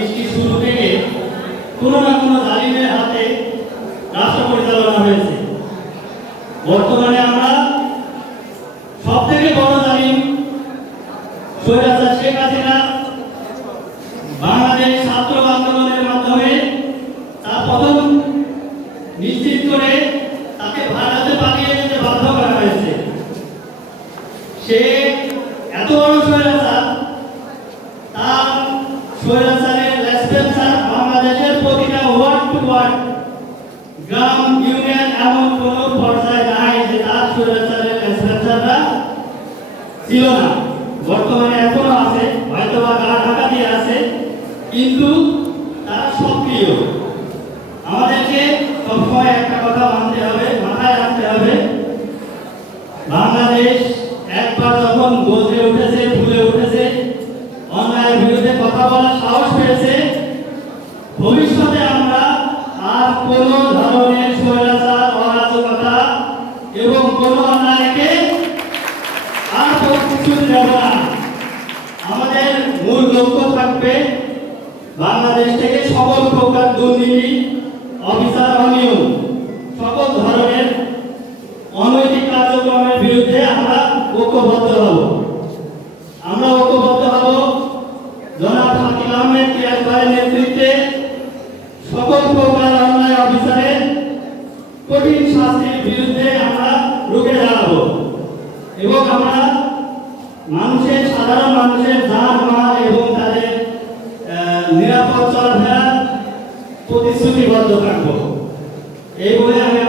সৃষ্টির শুরু থেকে কোনো না কোনো জালিমের হাতে রাষ্ট্র পরিচালনা হয়েছে। বর্তমানে আমরা সব থেকে বড় জালিম শেখ হাসিনা বাংলাদেশ ছাত্র আন্দোলনের মাধ্যমে তার পতন নিশ্চিত করে তাকে ভারতে পাঠিয়ে দিতে বাধ্য করা হয়েছে। সে এত বড় স্বৈরাচার তার স্বৈরাচারের লেসপেন্সার বাংলাদেশের প্রতিটা ওয়ার্ড টু ওয়ার্ড গ্রাম, ইউনিয়ন এমন কোন পর্যায়ে নাই যে তার ছিল না। বর্তমানে এখনও আছে হয়তো বা গা ঢাকা দিয়ে আছে, কিন্তু তারা সক্রিয়। আমাদেরকে সবসময় একটা কথা মানতে হবে, মাথায় রাখতে হবে। বাংলাদেশ একবার যখন উঠেছে, ফুলে উঠেছে, অন্যায়ের বিরুদ্ধে কথা বলার সাহস পেয়েছে ভবিষ্যতে প্রতিশ্রুতি দেব না আমাদের মূল লক্ষ্য থাকবে বাংলাদেশ থেকে সকল প্রকার দুর্নীতি অফিসার অনিয়ম সকল ধরনের অনৈতিক কার্যক্রমের বিরুদ্ধে আমরা ঐক্যবদ্ধ হব আমরা ঐক্যবদ্ধ হব জনাব হাকিম আহমেদ কিয়াস নেতৃত্বে সকল প্রকার অন্যায় অফিসারের কঠিন শাস্তির বিরুদ্ধে আমরা এবং আমরা মানুষের, সাধারণ মানুষের যান, মাল এবং তাদের নিরাপদ চলাফেরার প্রতিশ্রুতিবদ্ধ থাকব। এই বলে আমি